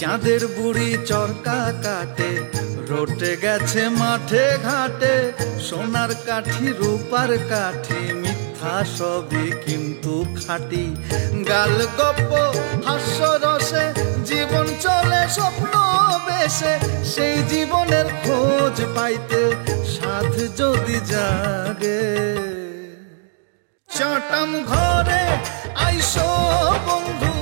চাঁদের বুড়ি চরকা কাটে, রোটে গেছে মাঠে ঘাটে, সোনার কাঠি রূপার কাঠি, মিথ্যা সবই কিন্তু খাঁটি। গাল গপ্প হাস্য রসে জীবন চলে স্বপ্ন বেশে, সেই জীবনের খোঁজ পাইতে সাধ যদি জাগে। চাটাম ঘরে আইসো বন্ধু,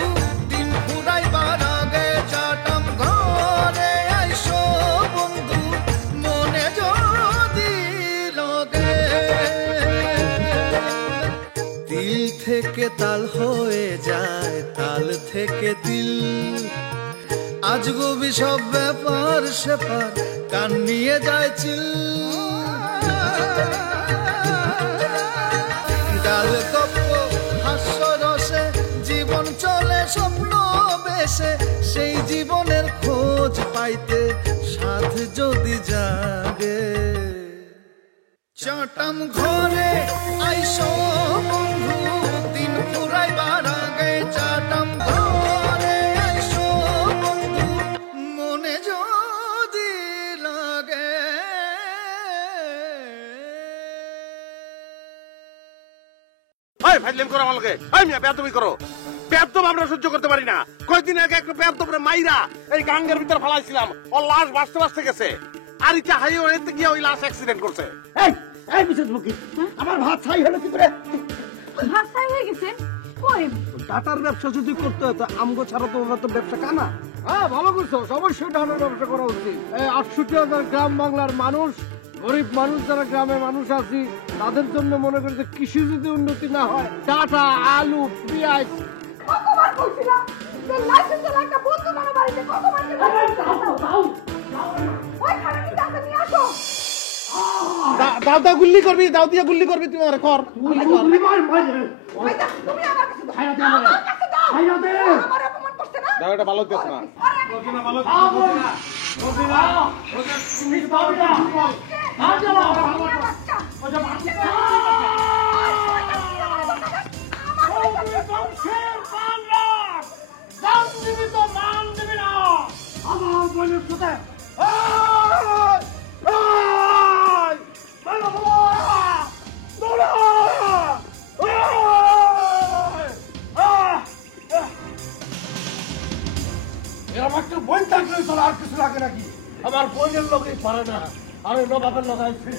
দিন ফুরাইবার আগে। চাটাম ঘরে আইসো বন্ধু, মনে যদি লগে। তিল থেকে তাল হয়ে যায়, তাল থেকে তিল, আজগুবি সব ব্যাপার সেপার কান নিয়ে যায় চিল। গাল গপ্প হাস্য রসে জীবন চলে স্বপ্ন বেশে, সেই জীবনের খোঁজ পাইতে সাধ যদি জাগে। চাটাম ঘরে আইসো বন্ধু, দিন ফুরাইবার আগে। চাটাম ঘরে আইসো বন্ধু, মনে যদি লাগে। ফাইজলামি করো আমার লগে, মিয়া বেয়াদবি করো। বেয়াদব আমরা সহ্য করতে পারি না। কয়েকদিন আগে একটা বেয়াদবরে মাইরা এই গাঙ্গের ভিতর ফেলাইছিলাম, ওর লাশ ভাসতে ভাসতে গেছে। আর ইচ্ছা হাইওয়েতে গিয়ে ওই লাশ অ্যাক্সিডেন্ট করছে। এই মিসেস মুকি, আমার ভাত ছাই হলো কি করে? ভাত ছাই হয়ে গেছে? কই টাটার ব্যবসা যদি করতে হতো, আমগো ছাড়া তো ওরা তো ব্যবসা কানা। হ্যাঁ, ভালো করছো, অবশ্যই ধানের ব্যবসা করা উচিত। 68,000 গ্রাম বাংলার মানুষ, গরিব মানুষ যারা গ্রামে মানুষ আছি, তাদের জন্য মনে করি যে কৃষি যদি উন্নতি না হয়, টাটা, আলু, পেঁয়াজ। কতবার কইছিলাম যে লাইসেন্স এর একটা বন্ধু মানো বাড়িতে, কতবার যে ওই খানে কি টাকা নিয়ে আসো। দাও দাও, গুল্লি করবি, দাও দিয়ে গুল্লি করবি। তুমি আরে কর গুল্লি কর। তুমি আমার কাছে দাও, আমার কাছে দাও। আমার অপমান করতে না। দাও, এটা ভালো দেখ না। রোজিনা ভালো রোজিনা রোজিনা তুমি দাও না। আর যাও বাচ্চা ও যা বাচ্চা বংশের বাংলা দাম দিবি তো মান দিবি না। আমার বলে কোথা আমাকে বই থাকলে তোর আর কিছু লাগে নাকি? আমার বইয়ের লোকই পারে না, আর ওই নবাবের লোক আছে।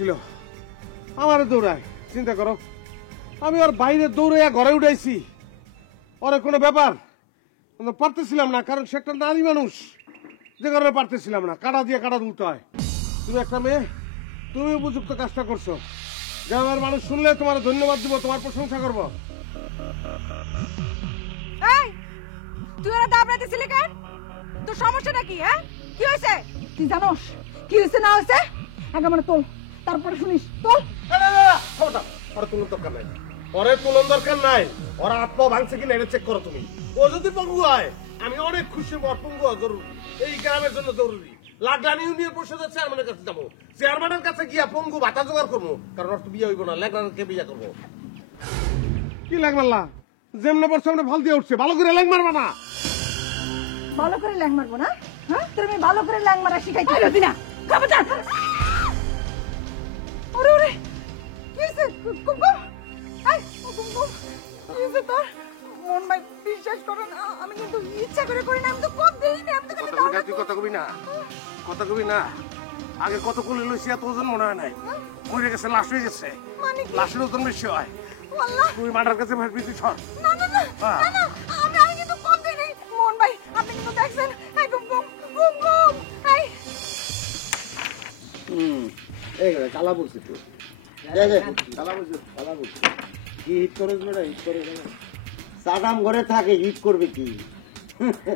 ছিল আমার দৌড়ায়, চিন্তা করো। আমি ওর বাইরে দৌড়াইয়া ঘরে উঠাইছি, ওরে কোনো ব্যাপার পারতেছিলাম না, কারণ সে একটা নারী মানুষ। যে কারণে পারতেছিলাম না, কাটা দিয়ে কাটা তুলতে হয়। তুমি একটা মেয়ে, তুমি উপযুক্ত কাজটা করছো। গ্রামের মানুষ শুনলে তোমার ধন্যবাদ দিব, তোমার প্রশংসা করবো। এই তুই ওরা দাবড়াইতেছিলি কেন? তোর সমস্যা নাকি? হ্যাঁ, কি হয়েছে? তুই জানোস কি হয়েছে না হয়েছে? আগে মানে তোল, তারপরে শুনিস। তোল। ওরা তুলন দরকার নাই, ওরে তুলন দরকার নাই। ওরা আত্মা ভাঙছে কিনা এটা চেক করো তুমি। ও যদি পঙ্গু হয়, আমি অনেক খুশি। ওর পঙ্গু হওয়া জরুরি, এই গ্রামের জন্য জরুরি। লাগলানি ইউনিয়ন পরিষদের চেয়ারম্যানের কাছে যাবো, চেয়ারম্যানের কাছে গিয়া পঙ্গু ভাতা জোগাড় করবো, কারণ ওর তো বিয়ে হইব না। লেগনারকে বিয়ে করবো। কি লেগ মারলা? যেমনে পর সামনে ভাল দিয়ে উঠছে, ভালো করে লেগ মারবা না। ভালো করে ল্যাং মারবো না? হ্যাঁ, তুমি ভালো করে ল্যাং মারা শিখাইতে পারবি না। খবরদার। ওরে ওরে, কি হয়েছে? কুমকুম, এই কুমকুম, কি হয়েছে তোর? মন ভাই, বিশ্বাস করো না, আমি কিন্তু ইচ্ছা করে করি না। আমি তো কম দেই না। আমি তো কথা কবি না, কথা কবি না। আগে কত কোলে লইছি, এত ওজন মনে হয় নাই। মরে গেছে, লাশ হয়ে গেছে। মানে কি? লাশের ওজন বেশি হয়। আল্লাহ, তুই মাটার কাছে ভাববি সর। না না না না না, আমি কিন্তু কম দেই নাই। মন ভাই, আপনি কিন্তু দেখছেন। এই কুমকুম, কুমকুম, এই এই কালা বলছি তো, কালা বলছি, কালা বলছি। কি হিট করস বেটা, হিট করে সাদাম ঘরে থাকে, হিট করবে কি?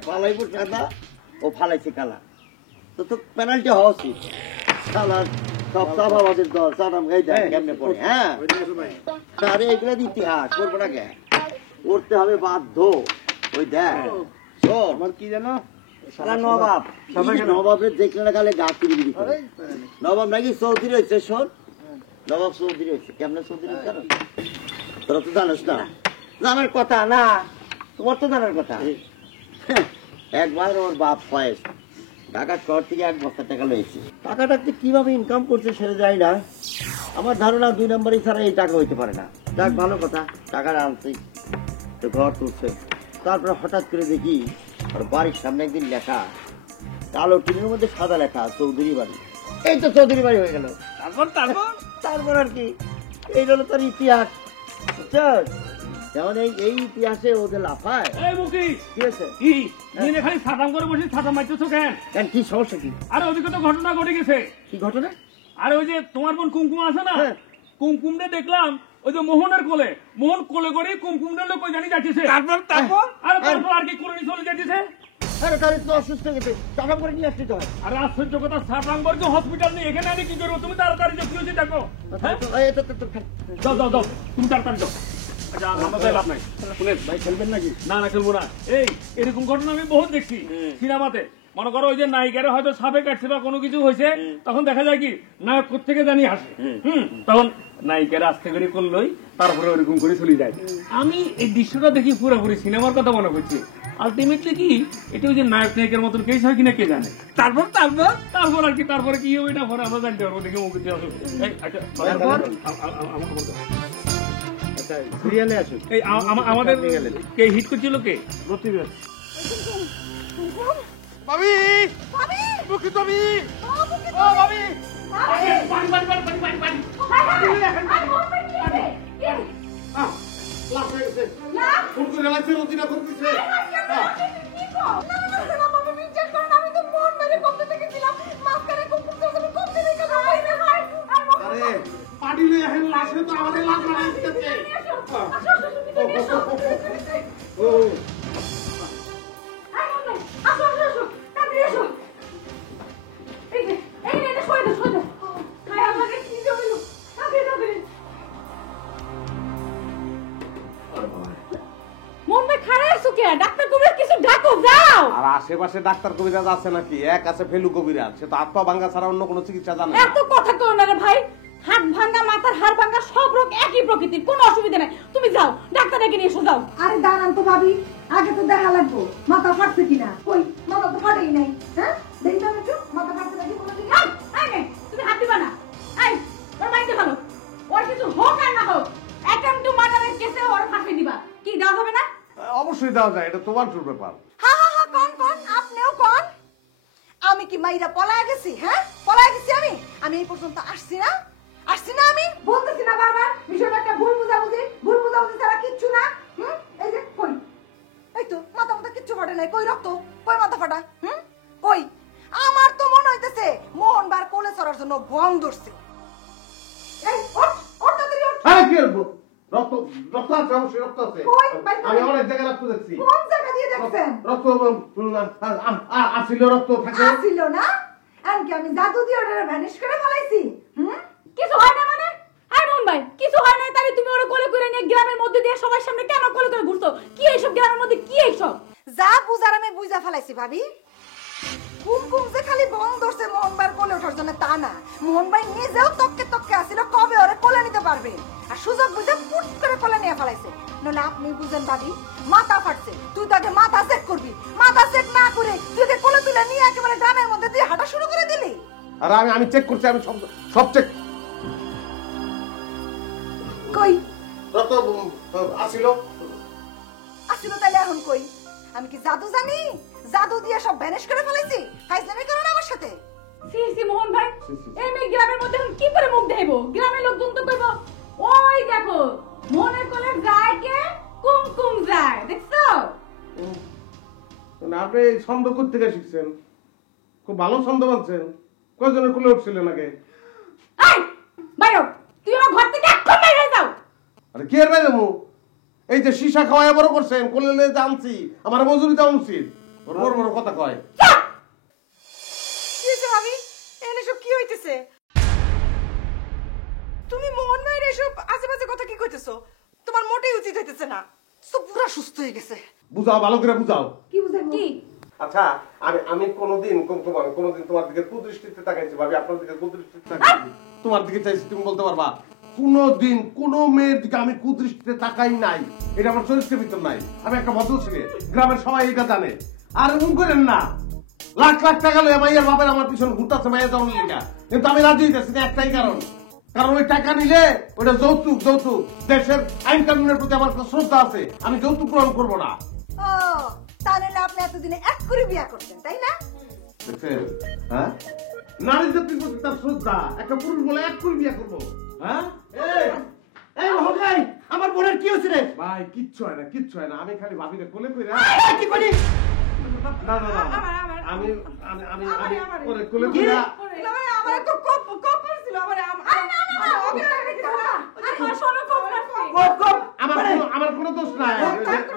ফালাইবো সাদা, ও ফালাইছে কালা। তো পেনাল্টি হওয়া উচিত। সালার সব আমাদের দল সাদাম গাই দেয় কেমনে পড়ে। হ্যাঁ আরে এগুলো ইতিহাস করবো না কে, করতে হবে বাধ্য। ওই দেখ আমার কি জানো নবাব, নবাবের দেখলে না খালে গা তুলি দিবি। নবাব নাকি চৌধুরী হয়েছে, শোন নবাব চৌধুরী হয়েছে। কেমনে চৌধুরী হয়েছে তোরা তো জানোস না, জানার কথা না, তোমার তো জানার কথা। একবার ওর বাপ ফয়েজ ঢাকা শহর থেকে 1 বস্তা টাকা লয়েছে। টাকাটা কিভাবে ইনকাম করছে সেটা যাই না, আমার ধারণা 2 নম্বরই ছাড়া এই টাকা হইতে পারে না। যাক ভালো কথা, টাকাটা আনছি তো ঘর তুলছে। তারপরে হঠাৎ করে দেখি আর বাড়ির সামনে একদিন লেখা, কালো টিনের মধ্যে সাদা লেখা চৌধুরী বাড়ি। এই তো চৌধুরী বাড়ি হয়ে গেল। তারপর আর কি, এই হলো তার ইতিহাস। বুঝছস? যেমন এই ইতিহাসে ওদের লাফায়। কি হয়েছে? খালি সাদাম করে বসে সাদাম মারতেছো কেন? কেন, কি সমস্যা কি? আরে ওদিকে তো ঘটনা ঘটে গেছে। কি ঘটনা? আরে ওই যে তোমার বোন কুমকুম আছে না, কুমকুমটা দেখলাম ওই যে মোহনের কোলে, মোহন কোলে করে কুমকুমটা লোক ওই জানি যাচ্ছে। তারপর আর কি কোলে চলে যাচ্ছে। আরে তাহলে তো অসুস্থ হয়ে গেছে, টাকা করে নিয়ে আসতে হয়। আরে আশ্চর্য কথা, সাদামগড় হসপিটাল নেই, এখানে আমি কি করবো? তুমি তাড়াতাড়ি যাও, কি হয়েছে দেখো। যাও যাও যাও, তুমি তাড়াতাড়ি যাও। আচ্ছা আমাদের লাভ নাই, শুনেন ভাই খেলবেন নাকি? না না খেলবো না। এই এরকম ঘটনা আমি বহুত দেখছি সিনেমাতে। মনে করো ওই যে নায়িকারা হয়তো সাপে কাটছে বা কোনো কিছু হয়েছে, তখন দেখা যায় কি নায়ক কোথেকে জানি আসে, তখন নায়িকারা আস্তে করে করলোই, তারপরে ওরকম করে চলে যায়। আমি এই দৃশ্যটা দেখি পুরোপুরি সিনেমার কথা মনে করছি। আলটিমেটলি কি এটা ওই যে নায়ক নায়িকার মতন কেস হয় কিনা কে জানে। তারপর তারপর তারপর আর কি, তারপরে কি হবে এটা পরে আমরা জানতে পারবো। দেখে মুখ দিয়ে আসুন। সিরিয়ালে আসুন। এই আমাদের কে হিট করছিল, কে? প্রতিবেশ ভাবি, ভাবি মুখি তুমি, ও বুকে ও ভাবি, পানি পানি পানি পানি পানি পানি। লাভ হয়ে গেছে। ফোন করে লাগছে, রোজিনা ফোন করছে। আরে পানি লয়ে হেন লাশে তো আমাদের লাশ মারা দিতেছে। ও আর আশেপাশে ডাক্তার কবিরাজ আছে নাকি? এক আছে ফেলু কবিরাজ, সে তো হাত পা ভাঙ্গা ছাড়া অন্য কোনো চিকিৎসা জানে না। এত কথা কও না রে ভাই, হাত ভাঙা মাথার হাড় ভাঙা সব রোগ একই প্রকৃতির, কোনো অসুবিধা নাই। তুমি যাও ডাক্তার ডেকে নিয়ে এসো, যাও। আরে দাঁড়ান তো ভাবি, আগে তো দেখা লাগবো মাথা ফাটছে কিনা। কই মাথা তো ফাটেই নাই। হ্যাঁ দেখলাম একটু মাথা ফাটছে নাকি কোনো দিকে। তুমি হাত দিবা না। এই ওর মাইতে ভালো, ওর কিছু হোক আর না হোক, অ্যাটেম্পট টু মার্ডারের কেসে ওর ফাঁসি দিবা। কি দেওয়া হবে না? অবশ্যই দেওয়া যায়, এটা তোমার ব্যাপার। হা হা হা, কোন কোন আপনিও কোন? আমি কি মাইরা পলায় গেছি? হ্যাঁ পলায় গেছি আমি? আমি এই পর্যন্ত আসছি না, আসছি না? আমি বলতেছি না বারবার বিষয়টা একটা ভুল বুঝাবুঝি ছাড়া কিচ্ছু না। এই যে কই, এই তো মাথা মাথা কিচ্ছু ফাটে নাই। কই রক্ত, কই মাথা ফাটা? কই? আমার তো মনে হইতেছে মোহন বার কোলে চড়ার জন্য ভং ধরছে। এই ওঠ ওঠ তাড়াতাড়ি ওঠ। আরে কি করব? রক্ত রক্ত আছে, অবশ্যই রক্ত আছে। কই ভাই, আমি অনেক জায়গায় রক্ত দেখছি। কোন জায়গা দিয়ে দেখছেন? রক্ত আসিল, রক্ত থাকে। আসিল না? এমনকি আমি জাদু দিয়ে ওটা ভ্যানিশ করে ফেলাইছি। কিছু হয় না মানে? আরে মোহন ভাই, কিছু হয় না তাহলে তুমি ওরে কোলে করে নিয়ে গ্রামের মধ্যে দিয়ে সবার সামনে কেন কোলে করে ঘুরছো? কি এইসব গ্রামের মধ্যে, কি এইসব? যা বুঝার আমি বুঝা ফেলাইছি ভাবি। কুমকুম যে খালি ভং ধরছে মোহনবার কোলে ওঠার জন্য তা না, মোহনবাই নিজেও তককে তককে আসিল কবে ওরে কোলে নিতে পারবে, আর সুযোগ বুঝে পুট করে কোলে নিয়ে ফেলাইছে। নইলে আপনি বুঝেন ভাবি, মাথা ফাটছে, তুই তো আগে মাথা চেক করবি। মাথা চেক না করে তুই ওকে কোলে তুলে নিয়ে একেবারে গ্রামের মধ্যে তুই হাঁটা শুরু করে দিলি। আর আমি চেক করছি, আমি সব চেক। কই রক্ত আসিল, আসিল তাহলে এখন কই? আমি কি জাদু জানি? জাদু দিয়ে সব ভ্যানিশ করে ফেলাইছি? ফাইজলামি করো না আমার সাথে। সি সি মোহন ভাই, এই মেয়ে গ্রামের মধ্যে এখন কি করে মুখ দেখাইবো? গ্রামের লোকজন তো কইবো ওই দেখো মনের কোলে যায় কে, কুমকুম যায়, দেখছো? আপনি ছন্দ করতে গিয়ে শিখছেন, খুব ভালো ছন্দ বানছেন। কয়জনের কোলে উঠছিলেন আগে? এই বাইরো, তুই আমার ঘর থেকে এখন বাইরে যাও। আরে কি এর বাইরে মু এই যে সীসা খাওয়ায় বড় করছেন কোলে জানছি আমার মজুরি দেওয়া উচিত ওর বড় বড় কথা কয় কি হইছে ভাবি এনে সব কি হইতেছে তুমি মোহন ভাইয়ের এসব আশেপাশে কথা কি কইতেছো তোমার মোটেই উচিত হইতেছে না সব পুরো সুস্থ হয়ে গেছে বুঝাও ভালো করে বুঝাও কি বুঝাবো কি আচ্ছা আমি কোনোদিন তোমার দিকে কুদৃষ্টিতে তাকাইছি ভাবি আপনার দিকে কুদৃষ্টিতে তাকাইছি তোমার দিকে চাইছি তুমি বলতে পারবা কোনোদিন কোন মেয়ের দিকে আমি কুদৃষ্টিতে তাকাই নাই এটা আমার চরিত্রের ভিতর নাই আমি একটা ভদ্র ছেলে গ্রামের সবাই এটা জানে আর এমন করেন না লাখ লাখ টাকা লয়ে মাইয়ার বাপের আমার পিছনে ঘুরতেছে মাইয়া যাওয়ার লেগা কিন্তু আমি রাজি হইতেছি না একটাই কারণ ওই টাকা নিলে ওটা যৌতুক দেশের আইন কানুনের প্রতি আমার শ্রদ্ধা আছে আমি যৌতুক গ্রহণ করবো না ও তাহলে আপনি এতদিনে এক করে বিয়া করতেন তাই না দেখছেন হ্যাঁ নারী জাতির প্রতি তার শ্রদ্ধা একটা পুরুষ বলে এক করে বিয়ে করবো হ্যাঁ এই ভাই আমার বোনের কি হয়েছে রে ভাই কিচ্ছু হয় না আমি খালি ভাবিরে কোলে কইরা কি করি না আমি কোলে কইরা আমার তো কপ করছিল আরে আমার কোনো দোষ নাই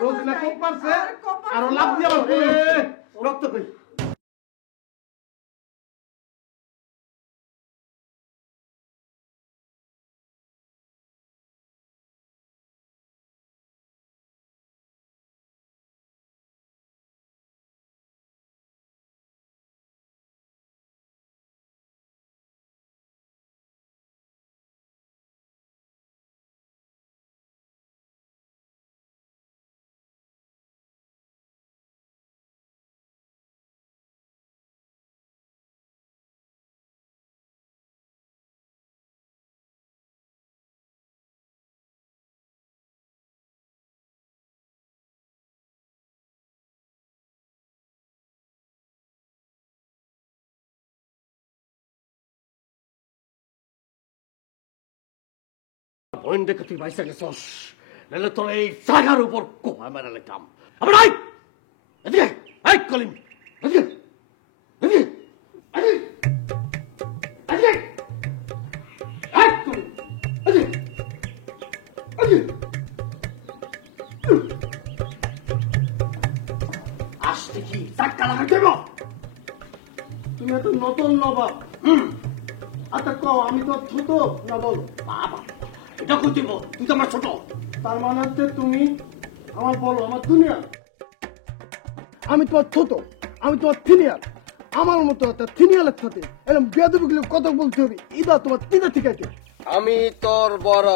রোজ না কোপ পারছে আর ও লাভ দিয়ে আমার কোলে রক্ত কই বোন দেখে তুই বাইসা গেছস নাহলে তোর এই জায়গার উপর কোপা মেরে লেতাম আবার আই এদিকে আই কলিম এদিকে এদিকে এদিকে এদিকে আই কলিম এদিকে এদিকে আসতে কি চাক্কা লাগা দেব তুমি এত নতুন নবাব আচ্ছা কও আমি তো ছোট না বলো বাবা এটা কই দেব তুই তো আমার ছোট তার মানে হচ্ছে তুমি আমার বলো আমার দুনিয়া আমি তোমার ছোট আমি তোমার সিনিয়র আমার মতো একটা সিনিয়রের সাথে এরকম বেয়াদবিগুলো কথা বলতে হবে এটা তোমার তিনা ঠিক আছে আমি তোর বড়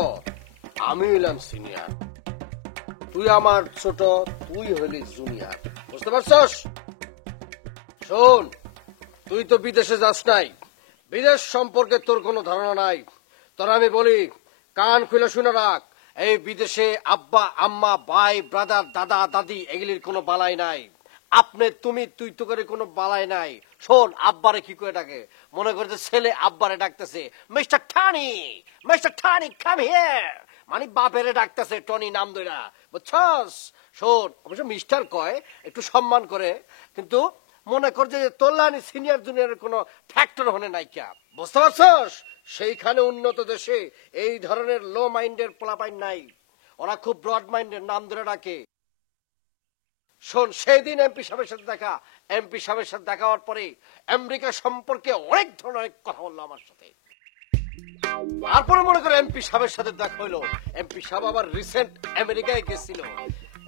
আমি হইলাম সিনিয়র তুই আমার ছোট তুই হইলি জুনিয়র বুঝতে পারছস শোন তুই তো বিদেশে যাস নাই বিদেশ সম্পর্কে তোর কোনো ধারণা নাই তোর আমি বলি কান খুলে শুনে রাখ এই বিদেশে আব্বা আম্মা ভাই ব্রাদার দাদা দাদি এগুলির কোনো বালাই নাই আপনি তুমি তুই তো করে কোনো বালাই নাই শোন আব্বারে কি করে ডাকে মনে করছে ছেলে আব্বারে ডাকতেছে মিস্টার ঠানি কাম হিয়ার মানে বাপেরে ডাকতেছে টনি নাম দইরা বুঝছস শোন অবশ্য মিস্টার কয় একটু সম্মান করে কিন্তু মনে কর যে তোল্লানি সিনিয়র জুনিয়রের কোনো ফ্যাক্টর হনে নাই কে বুঝতে পারছস সেইখানে উন্নত দেশে এই ধরনের লো মাইন্ডের পোলাপাইন নাই ওরা খুব ব্রড মাইন্ডের নাম ধরে ডাকে শোন সেই দিন এমপি সাহেবের সাথে দেখা হওয়ার পরে আমেরিকা সম্পর্কে অনেক ধরনের কথা বললো আমার সাথে তারপরে মনে করে এমপি সাহেবের সাথে দেখা হইলো এমপি সাহেব আবার রিসেন্ট আমেরিকায় গেছিল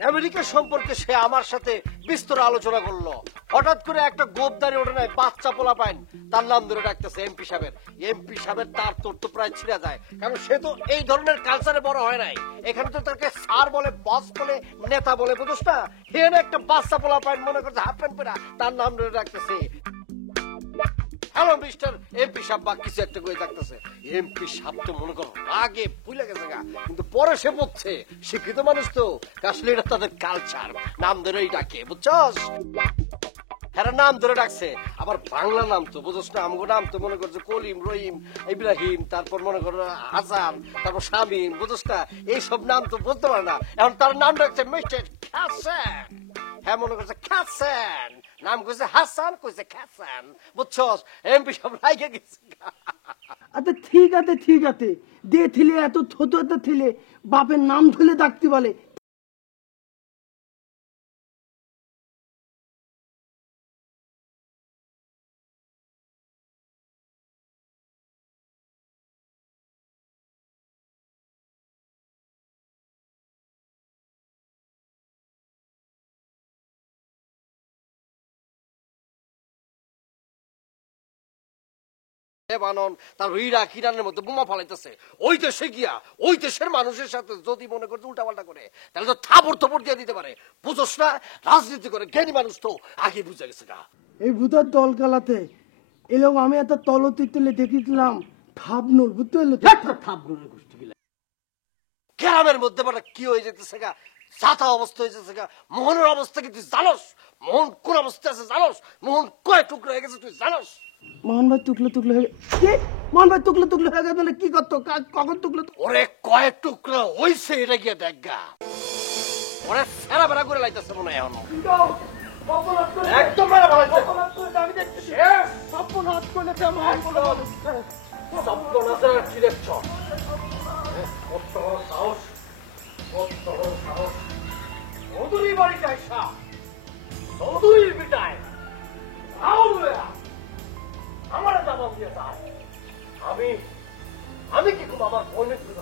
আমেরিকা সম্পর্কে সে আমার সাথে বিস্তর আলোচনা করলো হঠাৎ করে একটা গোপদারি ওঠে নাই বাচ্চা পোলা পাইন তার নাম ধরে ডাকতেছে এমপি সাহেবের তার তোর তো প্রায় ছিঁড়া যায় কারণ সে তো এই ধরনের কালচারে বড় হয় নাই এখানে তো তাকে স্যার বলে বস বলে নেতা বলে বুঝছ না হেন একটা বাচ্চা পোলা পাইন মনে করছে হাফ প্যান্ট পরা তার নাম ধরে ডাকতেছে হ্যালো মিস্টার এমপি সাহেব বা কিছু একটা করে ডাকতেছে এমপি সাহেব তো মনে করো আগে ভুলে গেছে গা কিন্তু পরে সে বলছে শিক্ষিত মানুষ তো আসলে এটা তাদের কালচার নাম ধরেই ডাকে বুঝছস হ্যাঁ নাম ধরে ডাকছে আবার বাংলা নাম তো বুঝছ না আমগো নাম তো মনে করছে কলিম রহিম ইব্রাহিম তারপর মনে করো হাসান তারপর শামীম বুঝছ না এইসব নাম তো বলতে পারে না এখন তার নাম ডাকছে মিস্টার খাসেন হ্যাঁ মনে করছে খাসেন নাম কইছে হাসান, কইছে খাসান, বুঝছস? এমপি সব রাইগে গেছে। আচ্ছা ঠিক আছে দে থিলে এত ছোট থিলে বাপের নাম ধরে ডাকতে বলে। বানন তার ইরাক ইরানের মধ্যে বোমা ফালাইতেছে, ওই দেশে গিয়া ওই দেশের মানুষের সাথে যদি মনে করছে উল্টাপাল্টা করে, তাহলে তো থাপড় থপড় দিয়ে দিতে পারে। বুঝোস না? রাজনীতি করে জ্ঞানী মানুষ তো আগে বুঝে গেছে গা। এই ভূতার দল কালাতে এলোক আমি এত তলতিলে দেখেছিলাম থাবনুর বুঝতে পারলো থাবনুরের গোষ্ঠী গিলা গ্রামের মধ্যে মানে কি হয়ে যেতেছে গা, সাথা অবস্থা হয়ে যেতেছে গা। মোহনের অবস্থা কি তুই জানোস? মোহন কোন অবস্থা আছে জানোস? মোহন কয় টুকরো হয়ে গেছে তুই জানোস? মোহন ভাই টুকলো হয়ে মোহন ভাই টুকলো হয়ে গেছে কি করতো কখন টুকলো? ওরে কয় টুকরো হইছে এটা গিয়ে দেখ গা। ওরে ফেরা বেড়া করে লাইতেছে মনে হয় এখন। একদম মেরে ফেলাইছে। সপ্পনাশের কি দেখছ? কত বড় সাহস, কত বড় সাহস। চৌধুরী বাড়িতে আইসা চৌধুরীর বিটায় আমার জবাব দিয়ে যায়। আমি কি খুব আমার বোনের জন্য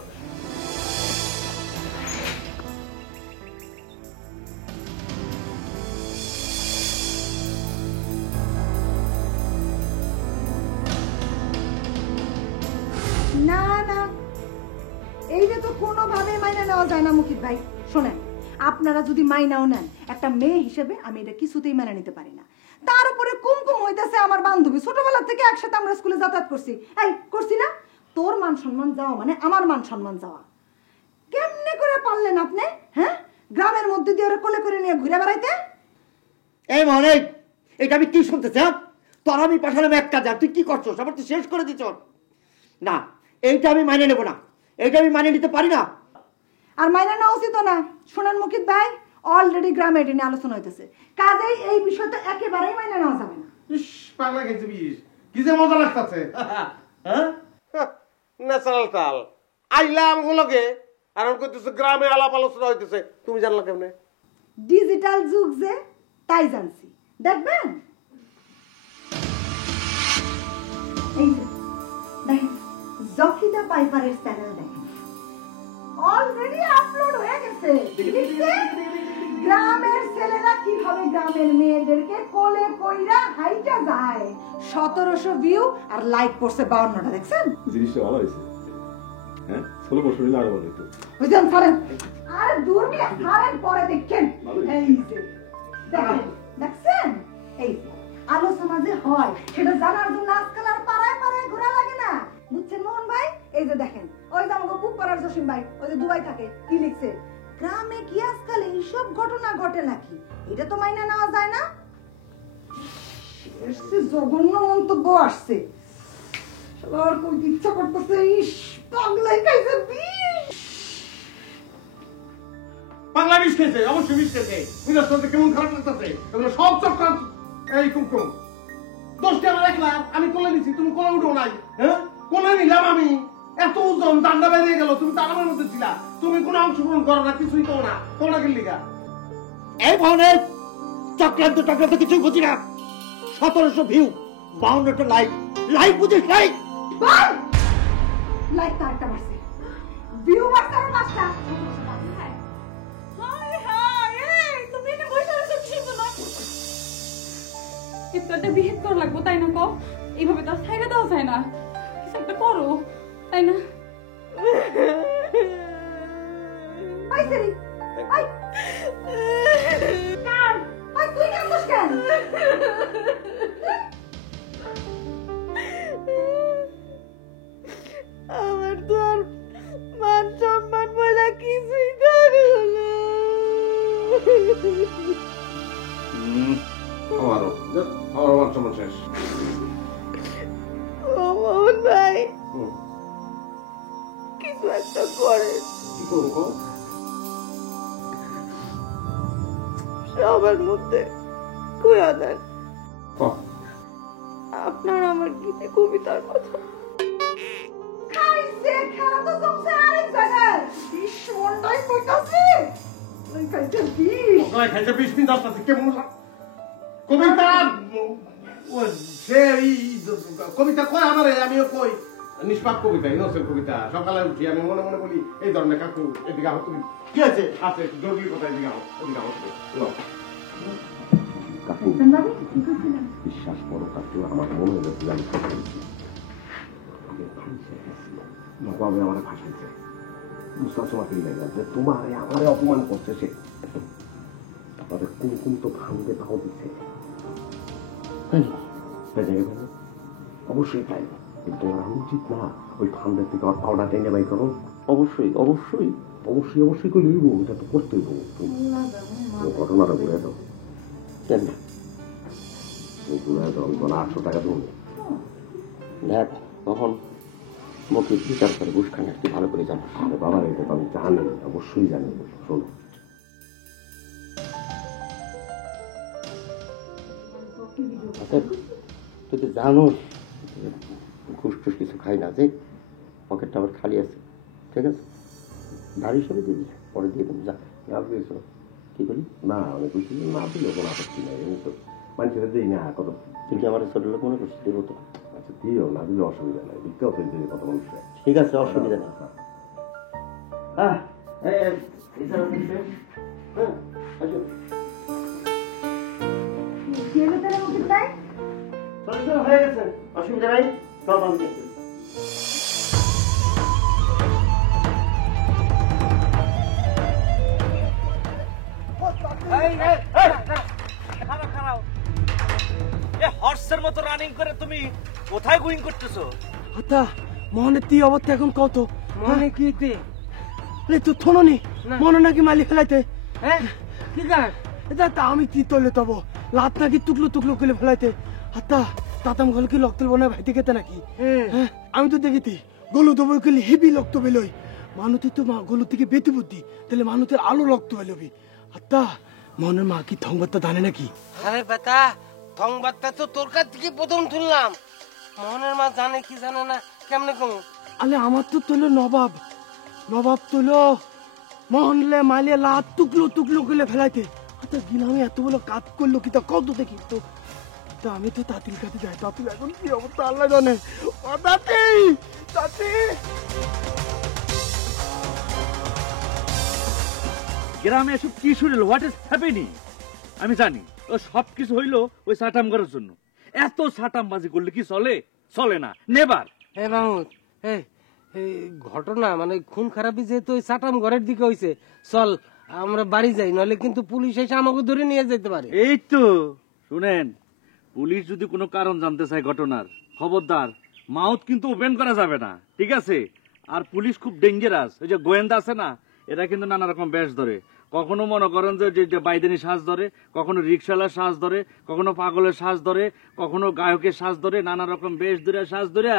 না না, এইটা তো কোনোভাবে মাইনা নেওয়া যায় না মুকিত ভাই। শোনেন, আপনারা যদি মাইনাও নেন, একটা মেয়ে হিসেবে আমি এটা কিছুতেই মেনে নিতে পারি না। তার উপরে কুমকুম হইতেছে আমার বান্ধবী, ছোটবেলা থেকে একসাথে আমরা স্কুলে যাতায়াত করছি। এই করছি না? তোর মান সম্মান যাওয়া মানে আমার মান সম্মান যাওয়া। কেমনে করে পারলেন আপনি, হ্যাঁ, গ্রামের মধ্যে দিয়ে ওরা কোলে করে নিয়ে ঘুরে বেড়াইতে? এই মনে এটা আমি কি শুনতেছি? তোর আমি পাঠালাম 1,000, তুই কি করছো? আমার তুই শেষ করে দিচ্ছ। না, এইটা আমি মাইনে নেবো না, এইটা আমি মাইনে নিতে পারি না। আর মাইনা নেওয়া উচিত না। শোনেন মুকিত ভাই, অলরেডি গ্রামে এটা নিয়ে আলোচনা হইতেছে, কাজেই এই বিষয়টা একেবারেই মাইনা নেওয়া যাবে না। ইস, পাগলা গেছে বিষ, কি যে মজা লাগতেছে। হ্যাঁ, ন্যাচারাল তাল আইলাম গুলোকে আর করতেছে, গ্রামে আলাপ আলোচনা হইতেছে, তুমি জানলা কেমনে? ডিজিটাল যুগ যে, তাই জানছি। দেখবেন এই যে দেখেন, জকিদা পাইপারের চ্যানেল দেখেন, অলরেডি আপলোড হয়ে গেছে। গ্রামের ছেলেরা কিভাবে গ্রামের মেয়েদেরকে কোলে কইরা হাইটা যায়। 1700 ভিউ আর লাইক করছে 52টা, দেখছেন? জিনিসটা ভালো হয়েছে। হ্যাঁ, 16 বছর হইলে আরো ভালো হইতো। বুঝলেন? ফারেন আরে দূর মিয়া, ফারেন পরে দেখেন। এই যে দেখেন, দেখছেন? এই যে আলোচনা যে হয় সেটা জানার জন্য আজকাল আর পাড়ায় পাড়ায় ঘোরা লাগে না, বুঝছেন মোহন ভাই? এই যে দেখেন, ওই যে আমাকে পুপ পাড়ার জসিম ভাই, ওই যে দুবাই থাকে, কি লিখছে, গ্রামে কি আজকাল এইসব ঘটনা ঘটে নাকি? এটা তো মাইনা নেওয়া যায় না। এসছে জঘন্য মন্তব্য আসছে, সবার কইতে ইচ্ছা করতেছে, ইস পাগলাই খাইছে বিষ। পাগলা বিষ খেয়েছে, অবশ্যই বিষ খেয়েছে। বুঝতে কেমন খারাপ লাগতেছে, এগুলো সব চক্রান্ত। এই কুমকুম, দোষটি আমার একলা, আমি কোলে নিছি, তুমি কোলে উঠো নাই। হ্যাঁ, কোলে নিলাম আমি, এত ওজন দান্ডা বেরিয়ে গেল, তুমি তারামের মধ্যে ছিলা, তুমি কোনো অংশগ্রহণ করো না, কিছুই করো না, কোনা গেল লিগা। এই ধরনের চক্রান্ত টক্রান্ত কিছুই বুঝি না। 1700 ভিউ, 52টা লাইক, লাইক বুঝিস? লাইক লাইক তো একটা মারছে, ভিউ মারছে আর 5টা। হায় হায়, এই তুমি না বসে আছো কি বলো? একটু একটা বিহেভ করা লাগবো, তাই না? কও, এইভাবে তো ছাইড়া দেওয়া যায় না, কিছু একটা করো, তাই না? আই সেরি, আই কার, আই তুই কাঁদছিস কেন? আমার তো আর মান সম্মান বলে কিছুই থাকলো না। আমারও মান সম্মান শেষ। ও মোহন ভাই, কিছু একটা করে। কি করবো? সবার মধ্যে কইয়া দেন আপনার আমার গীতে কবিতার কথা। খাইছে খেলা তো জমছে আরেক জায়গায়, বিষ মন্ডাই কইতাছে ওই খাইছে বিষ। ওখানে খাইতে 20 মিনিট আসতেছে কেমন কবিতা সে কবিতা কয় আমারে, আমিও কই নিষ্পাপ কবিতা, ইনোসেন্ট কবিতা। সকালে উঠি আমি মনে মনে বলি এই ধরনের কাকু এদিকে আহ, তুমি কি আছে আছে জরুরি কথা, এদিকে আহ, এদিকে আহ, কাকু বিশ্বাস করো কাকু, আমার মনে হলো যে আমি কথা বলছি। নবাবে আমার ভাসাইছে, বুঝতে তোমাকে লাগলাম যে তোমার আমারে অপমান করছে সে। তবে কোন তো ভাঙতে পাও দিচ্ছে, অবশ্যই তাই, কিন্তু আমার উচিত না ওই ফান্ডের থেকে আমার পাউডার টেনে বাই করো। অবশ্যই অবশ্যই অবশ্যই অবশ্যই করে হইব, এটা তো করতে হইব। ঘটনাটা ঘুরে দাও কেন ঘুরে দাও, 800 টাকা দেবো দেখ, তখন মুখে বিচার করে ঘুষখানে একটু ভালো করে জানো। আরে বাবার এটা তো আমি জানি, অবশ্যই জানি। শোনো আচ্ছা, তুই তো জানোস ঘুষ টুস কিছু খাই না, যে পকেটটা আবার খালি আছে, ঠিক আছে? গাড়ি হিসাবে দিয়ে দিস, পরে দিয়ে দেবো। যা দিয়েছ কি করি না, অনেক কিছু না দিলে কোনো আপত্তি নাই, আমি তো মানুষেরা দিই না কত। তুই কি আমার ছোট লোক মনে করছিস? দেবো তো। আচ্ছা দিও, না দিলে অসুবিধা নাই, দিতে হবে কত মানুষের। ঠিক আছে, অসুবিধা নেই। হ্যাঁ হয়ে গেছে, অসুবিধা নাই, সব আমি দেখছি। হর্সের মতো রানিং করে তুমি কোথায় গোয়িং করতেছো? আচ্ছা মোহনের তুই অবস্থা এখন কত মনে কি তে? আরে তুই থননি মনে নাকি মালি ফেলাইতে? হ্যাঁ ঠিক আছে, এটা তা আমি কি তলে তব লাত নাকি টুকলো টুকলো করে ফেলাইতে? আত্মা তাতাম গল কি লক্ত বনা ভাইতে কেতে নাকি? হ্যাঁ আমি তো দেখিতি গলু তো বই কলি হেভি লক্ত বেলই মানুতি তো গলু থেকে বেতি বুদ্ধি তাহলে মানুষের আলো রক্ত বেলবি। আত্মা মনের মা কি থংবাত্তা জানে নাকি? আরে বেটা সংবাদটা তো তোর কাছ থেকে প্রথম শুনলাম, মোহনের মা জানে কি জানে না কেমনে কম? আলে আমার তো তোলো নবাব, নবাব তোলো মোহনলে মালিয়ে লাত টুকলো টুকলো করে ফেলাইতে। আচ্ছা গিলামে এত বড় কাজ করলো কি তা কত দেখি তো। তা আমি তো তাঁতির কাছে যাই, তাঁতির এখন কি অবস্থা আল্লাহ জানে। ও তাঁতি তাঁতি গ্রামে এসব কি শুরু হলো? What is happening? আমি জানি ও সবকিছু হইলো ওই সাটাম করার জন্য। এত সাটামবাজি করলে কি চলে? চলে না, নেবার। হে মাহমুদ, এই ঘটনা মানে খুন খারাপি যেহেতু ওই সাটাম ঘরের দিকে হইছে, চল আমরা বাড়ি যাই, নইলে কিন্তু পুলিশ এসে আমাকে ধরে নিয়ে যেতে পারে। এই তো শুনেন, পুলিশ যদি কোনো কারণ জানতে চায় ঘটনার, খবরদার মাউথ কিন্তু ওপেন করা যাবে না, ঠিক আছে? আর পুলিশ খুব ডেঞ্জারাস, ওই যে গোয়েন্দা আছে না, এরা কিন্তু নানা রকম বেশ ধরে। কখনো মনে করেন যে বাইদেনি সাজ ধরে, কখনো রিক্সাওয়ালার সাজ ধরে, কখনো পাগলের সাজ ধরে, কখনো গায়কের সাজ ধরে, নানা রকম বেশ ধরে সাজ ধরে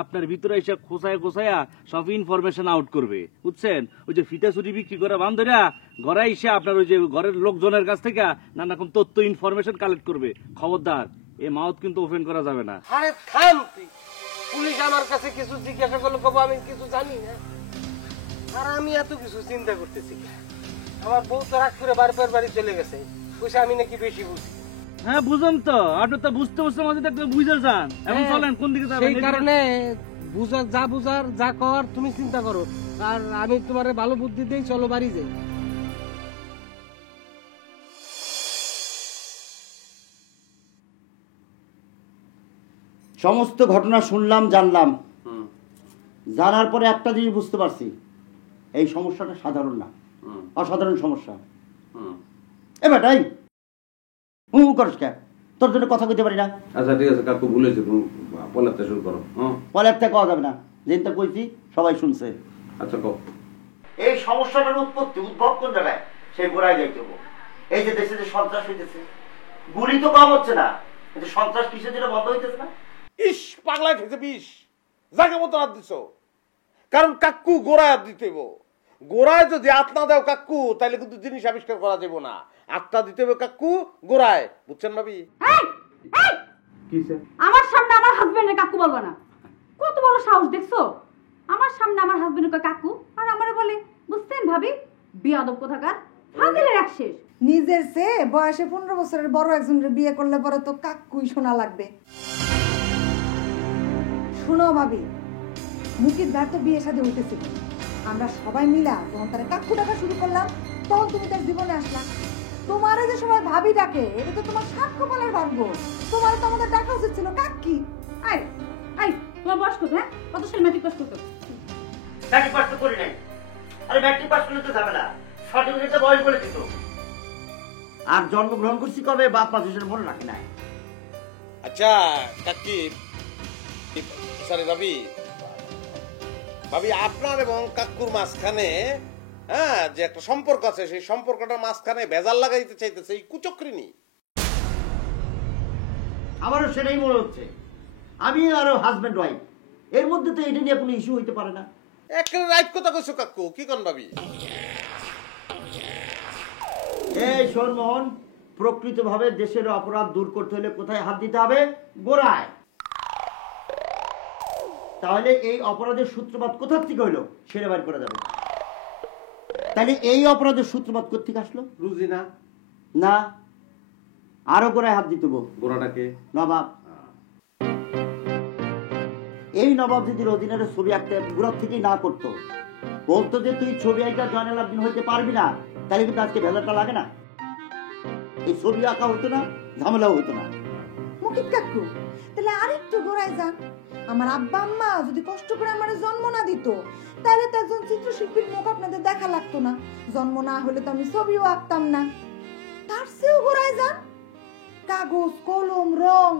আপনার ভিতরে এসে খোঁচায় খোঁচায়া সব ইনফরমেশন আউট করবে, বুঝছেন? ওই যে ফিটা ছুটি বিক্রি করে বান্ধরা ঘরে এসে আপনার ওই যে ঘরের লোকজনের কাছ থেকে নানা রকম তথ্য ইনফরমেশন কালেক্ট করবে। খবরদার, এই মাউথ কিন্তু ওপেন করা যাবে না। আরে থাম তুই, পুলিশ আমার কাছে কিছু জিজ্ঞাসা করলে কব আমি কিছু জানি না। আর আমি এত কিছু চিন্তা করতেছি, আমার বউ তো রাগ করে বারবার বাড়ি চলে গেছে, বুঝে আমি নাকি বেশি বুঝি। হ্যাঁ বুঝুন তো, আপনি তো বুঝতে বুঝতে মধ্যে একটা বুঝে যান। এখন চলেন কোন দিকে যাবেন? সেই কারণে বুঝার যা কর তুমি চিন্তা করো, আর আমি তোমার ভালো বুদ্ধি দেই, চলো বাড়ি যাই। সমস্ত ঘটনা শুনলাম, জানলাম। জানার পরে একটা জিনিস বুঝতে পারছি, এই সমস্যাটা সাধারণ না, অসাধারণ সমস্যা। এবারটাই করিস কে? তোর জন্য কথা কইতে পারি না। আচ্ছা ঠিক আছে কাকু, ভুলেছি, পলাতে শুরু করো। পলাতে কওয়া যাবে না, যেটা কইছি সবাই শুনছে। আচ্ছা কও। এই সমস্যাটার উদ্ভব কোন জায়গায়, সেই গোড়ায় যাইতে হবে। এই যে দেশে যে সন্ত্রাস হইতেছে, গুলি তো কম হচ্ছে না, কিন্তু সন্ত্রাস কিসের জন্য বন্ধ হইতেছে না? ইস পাগলা খেতে বিষ জায়গা মতো হাত দিছ, কারণ কাকু গোড়ায় হাত দিতে গোড়ায় যদি হাত না দাও কাকু তাহলে কিন্তু জিনিস আবিষ্কার করা যাবে না। হাতটা দিতে হবে কাকু গোড়ায়, বুঝছেন ভাবি? এই, এই! আমার সামনে আমার হাজবেন্ডের কাকু বলবো না। কত বড় সাহস দেখছো? আমার সামনে আমার হাজবেন্ডের কাকু আর আমারে বলে, বুঝছেন ভাবি, বিয়াদব কোথাকার, ফাজিলের এক শেষ। নিজের চেয়ে বয়সে 15 বছরের বড় একজনের বিয়ে করলে পরে তো কাকুই শোনা লাগবে। শোনো ভাবি, মুকিত ভাই তো বিয়ে সাথে হইতেছিল, আমরা সবাই মিলা যখন তারা কাকু ডাকা শুরু করলাম তখন তুমি তার জীবনে আসলাম। তোমারে যে সবাই ভাবি ডাকে এটা তো তোমার সাক্ষ্য বলার ভাগ্য। তোমার তো আমাদের ডাকা উচিত ছিল কাকি। আই আই, তোমার বয়স কত? হ্যাঁ, কত সালে ম্যাট্রিক পাস করতো? ম্যাট্রিক পাস তো করি নাই। আরে ম্যাট্রিক পাস করলে তো ঝামেলা, সার্টিফিকেটটা বয়স বলে দিত। আর জন্মগ্রহণ করছি কবে বাপ মা দুজনের মনে রাখি নাই। আচ্ছা কাকি, সরি ভাবি, ভাবি আপনার এবং কাকুর মাঝখানে যে একটা সম্পর্ক আছে সেই সম্পর্কটার মাঝখানে ভেজাল লাগাইতে চাইতেছে এই কুচক্রিনী। আমারও সেটাই মনে হচ্ছে। আমি আরো হাজবেন্ড ওয়াইফ, এর মধ্যে তো এটা নিয়ে কোনো ইস্যু হইতে পারে না। একটা রাইট কথা কইছো কাকু, কি কোন ভাবি? এই শোন মোহন, প্রকৃতভাবে দেশের অপরাধ দূর করতে হলে কোথায় হাত দিতে হবে? গোড়ায়। তাহলে এই অপরাধের সূত্রপাত কোথা থেকে হইলো সেটা বের করে যাবে। তাহলে এই অপরাধের সূত্রপাত কোথেকে আসলো? রুজিনা না, আরো গোড়ায় হাত দিতে হবে। গোড়াটাকে নবাব। এই নবাব যদি অধীনের ছবি আঁকতে গোড়ার থেকেই না করতো, বলতো যে তুই ছবি আঁকা জয়নাল আবদিন হইতে পারবি না, তাহলে কিন্তু আজকে ভেজালটা লাগে না। এই ছবি আঁকা হতো না, ঝামেলাও হতো না। মুকিত কাকু, তাহলে আরেকটু গোড়ায় যান। আমার আব্বা আম্মা যদি কষ্ট করে আমার জন্ম না দিত তাহলে তো একজন চিত্রশিল্পীর মুখ আপনাদের দেখা লাগতো না। জন্ম না হলে তো আমি ছবিও আঁকতাম না। তার চেয়েও গোড়ায় যান। কাগজ, কলম, রং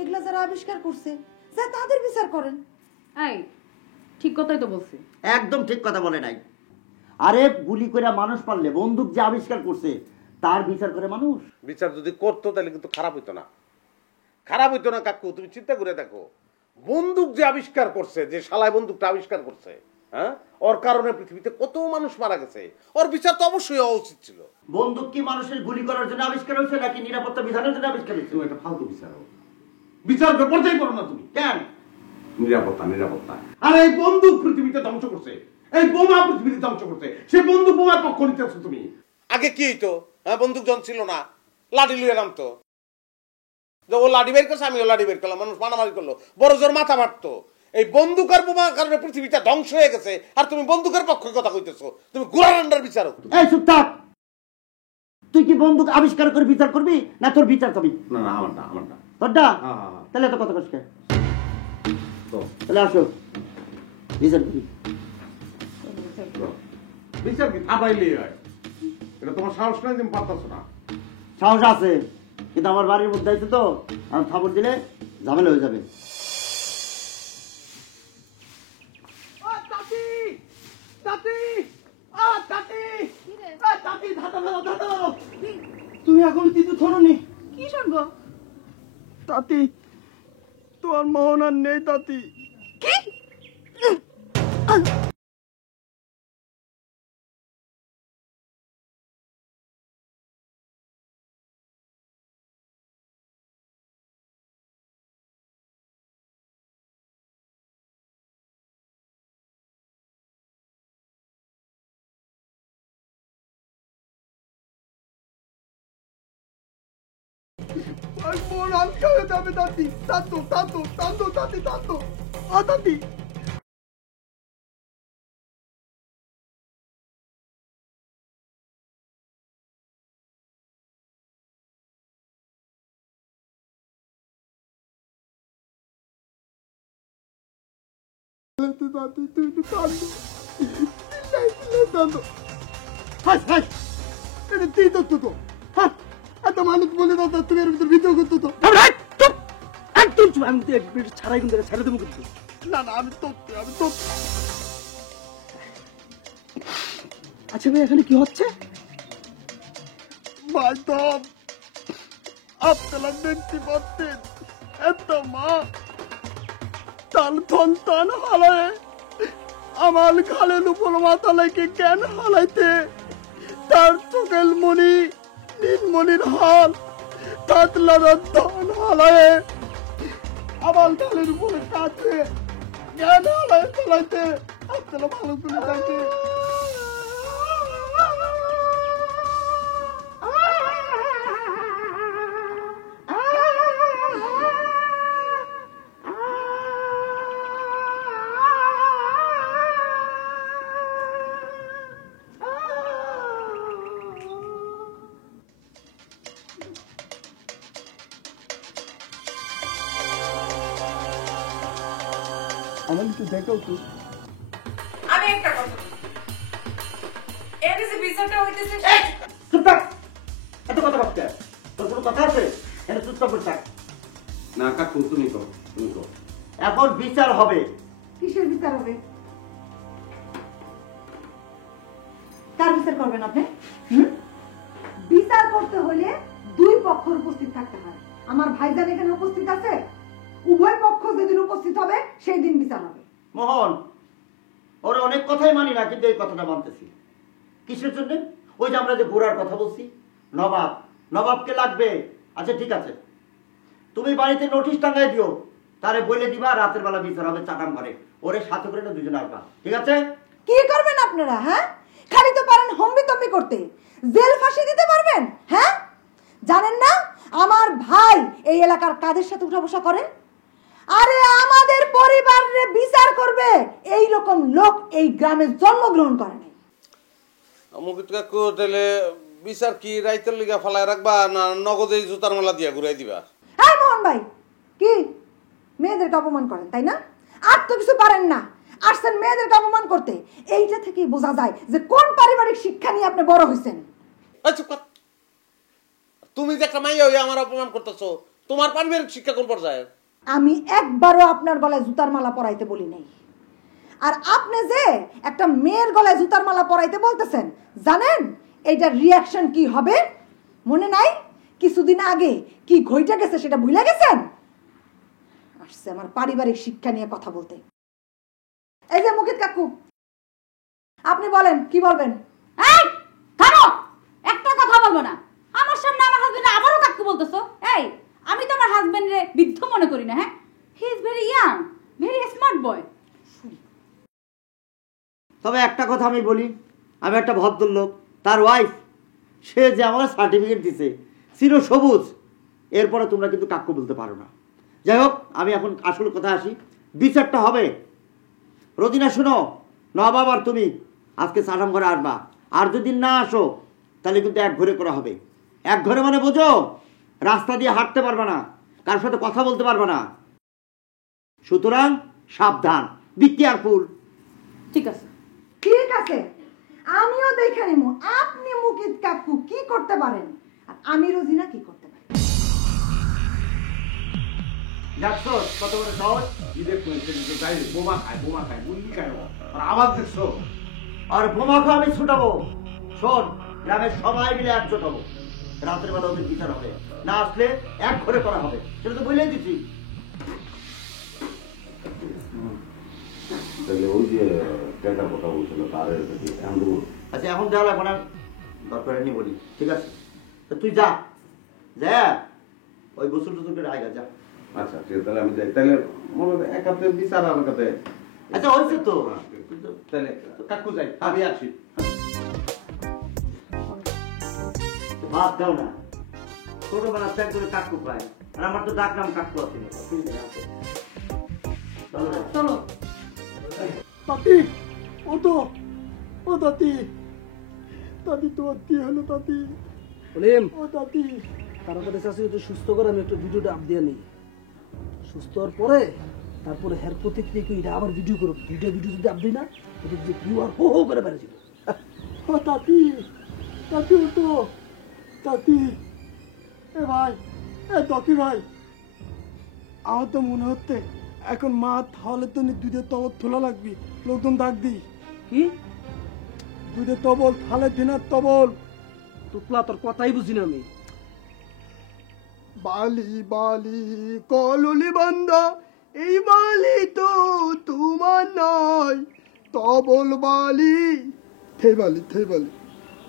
এগুলা যারা আবিষ্কার করছে যা তাদের বিচার করেন। এই, ঠিক কথাই তো বলছি। একদম ঠিক কথা বলে নাই। আরে গুলি করে মানুষ পারলে, বন্দুক যে আবিষ্কার করছে তার বিচার করে মানুষ। বিচার যদি করতো তাহলে কিন্তু খারাপ হইতো না, খারাপ হইতো না কাকু। তুমি চিন্তা করে দেখো, বন্দুক যে আবিষ্কার করছে, যে শালায় বন্দুকটা আবিষ্কার করছে, হ্যাঁ, ওর কারণে পৃথিবীতে কত মানুষ মারা গেছে, ওর বিচার তো অবশ্যই হওয়া উচিত ছিল। বন্দুক কি মানুষের গুলি করার জন্য আবিষ্কার হয়েছে নাকি নিরাপত্তা বিধানের জন্য আবিষ্কার হয়েছে? এটা ফালতু বিচার, বিচার পর্যায়ে করো না তুমি। কেন? নিরাপত্তা, নিরাপত্তা। আর এই বন্দুক পৃথিবীতে ধ্বংস করছে, এই বোমা পৃথিবীতে ধ্বংস করছে, সে বন্দুক বোমার পক্ষ নিতেছো তুমি। আগে কি হইতো? বন্দুক যখন ছিল না, লাঠি লুয়ে নামতো, ও লাঠি বের করছে, আমিও লাঠি বের করলাম, মানুষ মারামারি করলো, বড় জোর মাথা মারতো। এই বন্দুক আর বোমার কারণে পৃথিবীটা ধ্বংস হয়ে গেছে, আর তুমি বন্দুকের পক্ষে কথা কইতেছো। তুমি গোড়ার বিচারক। এই চুপ থাক। তুই কি বন্দুক আবিষ্কার করে বিচার করবি না তোর বিচার করবি? না না, আমার না, আমার না। তোরটা? হ্যাঁ। তাহলে এত কথা কষ্ট। তাহলে আসো বিচার করি। বিচার কি থাপাইলেই হয়? এটা তোমার সাহস নাই, তুমি পারতাছো না। সাহস আছে, কিন্তু আমার বাড়ির মধ্যে আছে তো, আমি খবর দিলে ঝামেলা হয়ে যাবে। তুমি এখন কিন্তু ধরনি কি শুনবো? তাতি, তোমার মোহন আর নেই তাতি। কি? মোহন আজকে হয়ে যাবে তাতি। তাতো তাতো তাতো তাতি তাতো। আ তাতি, তুই তো কান্দো, কান্দো। হাস হাস, এটা তুই তো তো হাস। এত মানুষ বলে দাদা তুমি এর ভিতর ভিডিও করতো তো। একদম চুপ, আমি তো একটু ছাড়াই কিন্তু ছেড়ে দেবো কিন্তু। না না, আমি তো আচ্ছা ভাই, এখানে কি হচ্ছে? ভাই তো আপনারা দেখতে পাচ্ছেন এত মা তার সন্তান হারায় আমার ঘাড়ের উপর মাথা লাগে কেন হালাইতে, তার চোখের মনি নীলমণির হাল কাতলার ধন হালায় আমার ঘাড়ের উপরে কাঁদতে কেন হালায় চালাইতে, আপনারা ভালো করে থাকবে। আমার একটু দেখাও তো। আমি একটা কথা বলি, এর যে বিচারটা হইতেছে চুপ থাক, এত কথা ভাবতে তোর কোনো কথা আছে? এটা চুপ করে থাক। না কাকু তুমি কো, তুমি কো। এখন বিচার হবে। কিসের বিচার হবে? কার বিচার করবেন আপনি? বিচার করতে হলে দুই পক্ষ উপস্থিত থাকতে হয়। আমার ভাইজান এখানে উপস্থিত আছে, উভয় পক্ষ যেদিন উপস্থিত হবে সেই দিন বিচার হবে। মোহন, ওরা অনেক কথাই মানি না, কিন্তু এই কথাটা মানতেছি। কিসের জন্য? ওই যে আমরা যে বুড়ার কথা বলছি, নবাব, নবাবকে লাগবে। আচ্ছা ঠিক আছে, তুমি বাড়িতে নোটিশ টাঙ্গাই দিও, তারে বলে দিবা রাতের বেলা বিচার হবে চাটাম ঘরে, ওরে সাথে করে না দুজনে আসবা, ঠিক আছে? কি করবেন আপনারা? হ্যাঁ, খালি তো পারেন হম্বি তম্বি করতে, জেল ফাঁসি দিতে পারবেন? হ্যাঁ, জানেন না আমার ভাই এই এলাকার কাদের সাথে উঠা বসা করে? আরে আমাদের পরিবারের বিচার করবে এই রকম লোক এই গ্রামে জন্মগ্রহণ করে নাই। মুকিত কাকু তাহলে বিচার কি রাইতের লিগা ফালায় রাখবা না নগদে জুতার মালা দিয়া ঘুরাই দিবা? হ্যাঁ মোহন ভাই, কি মেয়েদেরকে অপমান করেন তাই না? আর তো কিছু পারেন না, আসছেন মেয়েদেরকে অপমান করতে। এইটা থেকেই বোঝা যায় যে কোন পারিবারিক শিক্ষা নিয়ে আপনি বড় হয়েছেন। তুমি যে একটা মাইয়া হয়ে আমার অপমান করতেছো, তোমার পারিবারিক শিক্ষা কোন পর্যায়ে? আমি একবারও আপনার গলায় জুতার মালা পরাইতে বলি নাই। আর আপনি যে একটা মেয়ের গলায় জুতার মালা পরাইতে বলতেছেন, জানেন এইটার রিয়াকশন কি হবে? মনে নাই কিছুদিন আগে কি ঘইটা গেছে সেটা ভুলে গেছেন? আসছে আমার পারিবারিক শিক্ষা নিয়ে কথা বলতে। এই যে মুকিত কাকু, আপনি বলেন কি বলবেন? এই থামো, একটা কথা বলবো না। আমার সামনে আমার হাজবেন্ড আবারও কাকু বলতেছো। এই আমি তো আমার হাজবেন্ডরে বৃদ্ধ মনে করি না। হ্যাঁ, he is very young, very smart boy. তবে একটা কথা আমি বলি, আমি একটা ভদ্রলোক, তার ওয়াইফ, সে যে আমার সার্টিফিকেট দিছে চির সবুজ, এরপরে তোমরা কিন্তু কাকু বলতে পারো না। যাই হোক, আমি এখন আসল কথা আসি, বিচারটা হবে। রদিনা শুনো, নবাব আর তুমি আজকে চাটাম ঘরে আসবা, আর যদি না আসো তাহলে কিন্তু এক ঘরে করা হবে। এক ঘরে মানে বোঝো, রাস্তা দিয়ে হাঁটতে পারবে না, কার সাথে কথা বলতে পারবে না। সুতরাং সাবধান, বি কেয়ারফুল। ঠিক আছে, ঠিক আছে, আমিও দেখে নিব আপনি মুকিত কাকু কি করতে পারেন আর আমি রোজিনা কি করতে পারি। দেখছো কত বড় সহজ? কি দেখছো যাই বোমা খায় মুরগি খায়, আর আওয়াজ দেখছো? আর বোমাকে আমি ছুটাবো। শোন, গ্রামের সবাই মিলে একজোট হবো, রাতের বেলা ওদের বিচার হবে, না আসলে এক ঘরে করা হবে, সেটা তো বলেই দিচ্ছি। তাহলে ওই যে টাকার কথা বলছিল তার আচ্ছা এখন দেওয়া লাগবে না, দরকার নেই বলি, ঠিক আছে? তা তুই যা, যা ওই গোসল টোসল করে আয়গা, যা। আচ্ছা ঠিক আছে, তাহলে আমি যাই। তাহলে মনে হয় এক হাতে বিচার আর কাতে। আচ্ছা হয়েছে তো, তাহলে কাকু যাই, আমি আসি। ভাত দাও না, ছোটবেলা থেকে করে কাকু পাই, আর আমার তো ডাক নাম কাকু আছে। চলো। তাতি, ও তো, ও তাতি, তাতি তোমার কি হলো তাতি? ও তাতি, তারপরে চাষি একটু সুস্থ করে আমি একটু ভিডিওটা আপ দিয়ে নিই, সুস্থ হওয়ার পরে তারপরে হের প্রতিক্রিয়া কি এটা আবার ভিডিও করবো। ভিডিও যদি আপ দিই না, এটা যে ভিউ আর হো হো করে বেড়েছিল। ও তাতি, তাতি ও তো, তাতি, এ ভাই, এ দকি ভাই, আমার তো মনে হচ্ছে এখন মা তাহলে তো দুধের তবল তোলা লাগবি, লোকজন ডাক দিই। কি দুধের তবল, থালে দিনের তবল। টুকলা তোর কথাই বুঝি না আমি। বালি বালি কললি বান্দা, এই বালি তো তোমার নয়, তবল বালি থেবালি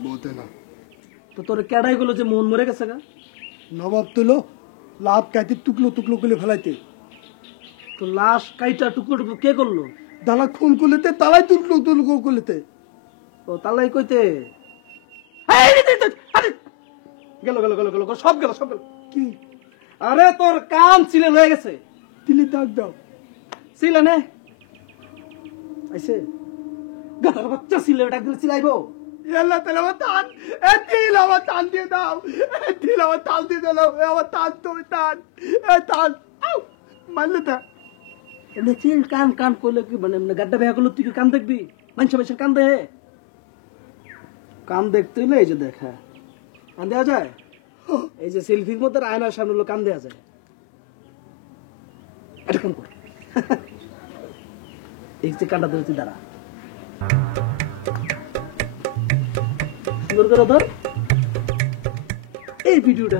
বলতে না। তো তোর কেডাই গুলো যে মন মরে গেছে গা? নবাব তুলো লাভ কাটি টুকলো করে ফেলাইতে। তো লাশ কাইটা টুকরো কে করলো? দালা খুন করলেতে তালাই তুলকো করলেতে। ও তালাই কইতে গেল সব গেল কি? আরে তোর কান ছিলে হয়ে গেছে। তিলি দাগ দাও। ছিলে নে আইছে গাধার বাচ্চা ছিলে ডাক দিলে চিলাইবো। আল্লাহ তাআলা আমার তান তিল আমার তান দিয়ে দাও। তিল আমার তান দিয়ে দাও। আমার তান তুমি তান তান মারলে তা এমনি চিল কান করলে কি মানে এমনি গাড্ডা বেয়া করলো তুই কি কান দেখবি? মানুষের কান দেখে? কান দেখতে হলে এই যে দেখা কান দেওয়া যায়। এই যে সেলফির মধ্যে আয়নার সামনে কান দেওয়া যায়। এটা কান কর এই যে কানটা ধরে তুই দাঁড়া সুন্দর করে ধর। এই ভিডিওটা